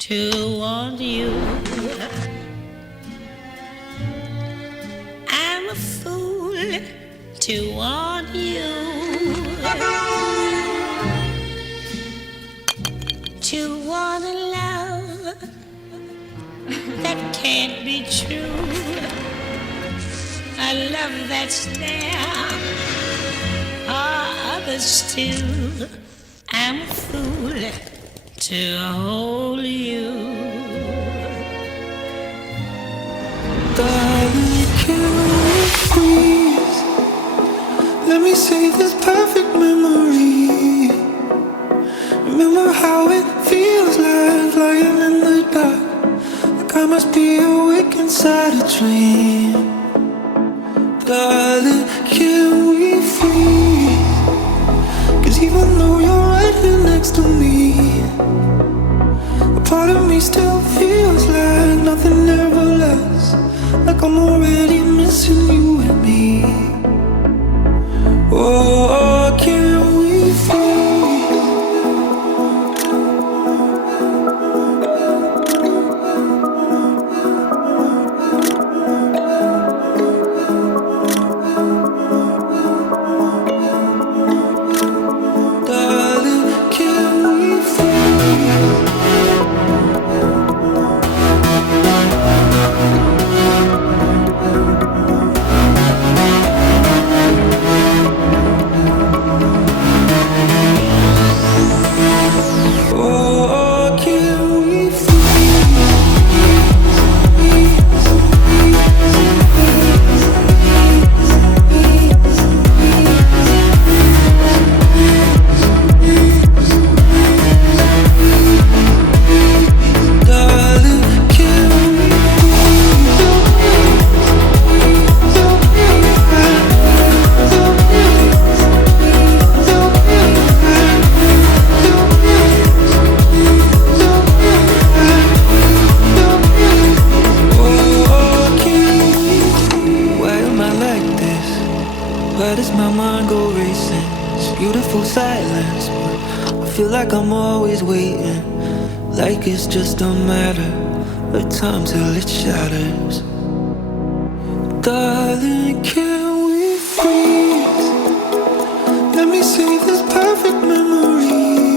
to want you. I'm a fool to want you. To want a love that can't be true. A love that's there for others too. I'm a fool to hold you. Darling, can we freeze? Let me save this perfect memory. Remember how it feels like flying in the dark, like I must be awake inside a dream. Darling, can we freeze? 'Cause even though you're right here next to me, a part of me still feels like nothing ever lasts, like I'm already missing you and me. Oh, can we freeze? Why does my mind go racing? It's beautiful silence, but I feel like I'm always waiting, like it's just a matter of time till it shatters. Darling, can we freeze? Let me save this perfect memory.